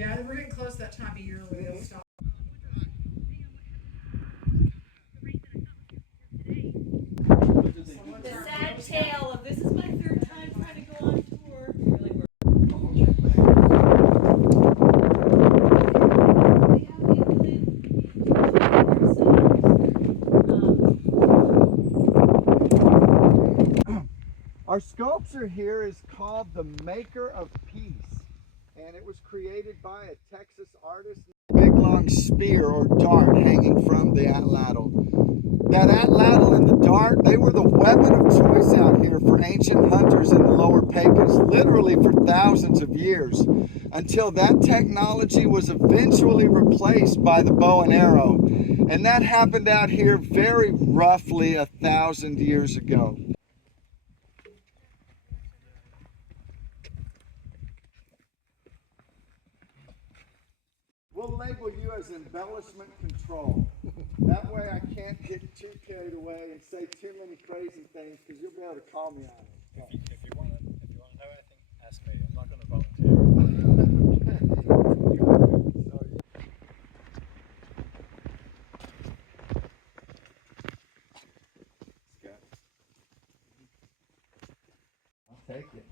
Yeah, we're getting close to that time of year where they'll stop. The sad tale of this is my third time trying to go on tour. Our sculpture here is called the Maker of Peace, and it was created by a Texas artist. Big long spear or dart hanging from the atlatl. That atlatl and the dart, they were the weapon of choice out here for ancient hunters in the lower Pecos, literally for thousands of years, until that technology was eventually replaced by the bow and arrow. And that happened out here very roughly 1,000 years ago. We'll label you as embellishment control. That way I can't get too carried away and say too many crazy things, because you'll be able to call me on it. If you want to know anything, ask me. I'm not going to volunteer. I'll take it.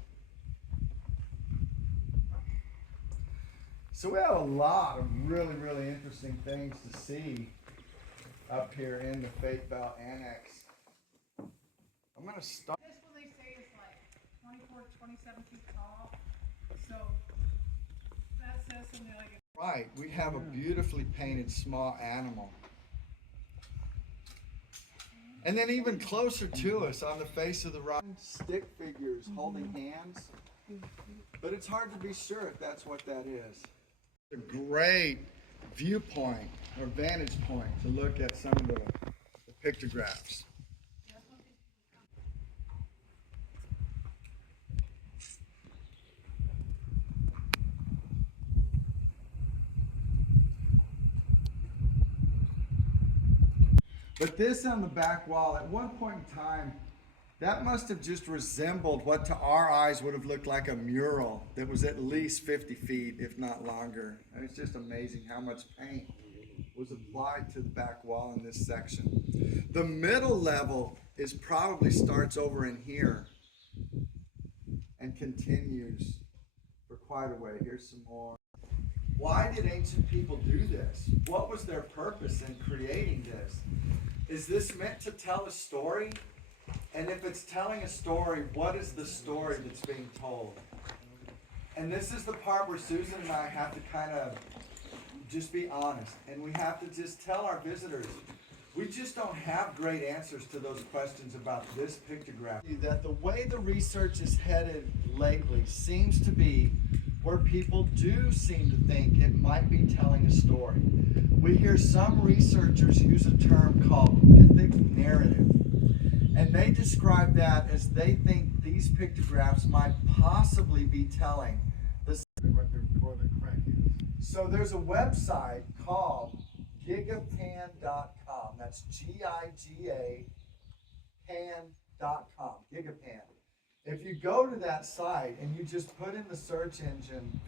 So we have a lot of really, really interesting things to see up here in the Fayetteville Annex. I'm going to start. This one they say is like 24 to 27 feet tall. So that says something like it. Right, we have a beautifully painted small animal. And then even closer to us on the face of the rock, stick figures holding hands. But it's hard to be sure if that's what that is. A great viewpoint or vantage point to look at some of the pictographs. But this on the back wall, at one point in time, that must have just resembled what to our eyes would have looked like a mural that was at least 50 feet, if not longer. And it's just amazing how much paint was applied to the back wall in this section. The middle level is probably starts over in here and continues for quite a way. Here's some more. Why did ancient people do this? What was their purpose in creating this? Is this meant to tell a story? And if it's telling a story, what is the story that's being told? And this is the part where Susan and I have to kind of just be honest. And we have to just tell our visitors, we just don't have great answers to those questions about this pictograph. That the way the research is headed lately seems to be where people do seem to think it might be telling a story. We hear some researchers use a term called mythic narrative. And they describe that as they think these pictographs might possibly be telling the crack is. So there's a website called gigapan.com. That's Giga pan.com. Gigapan. If you go to that site and you just put in the search engine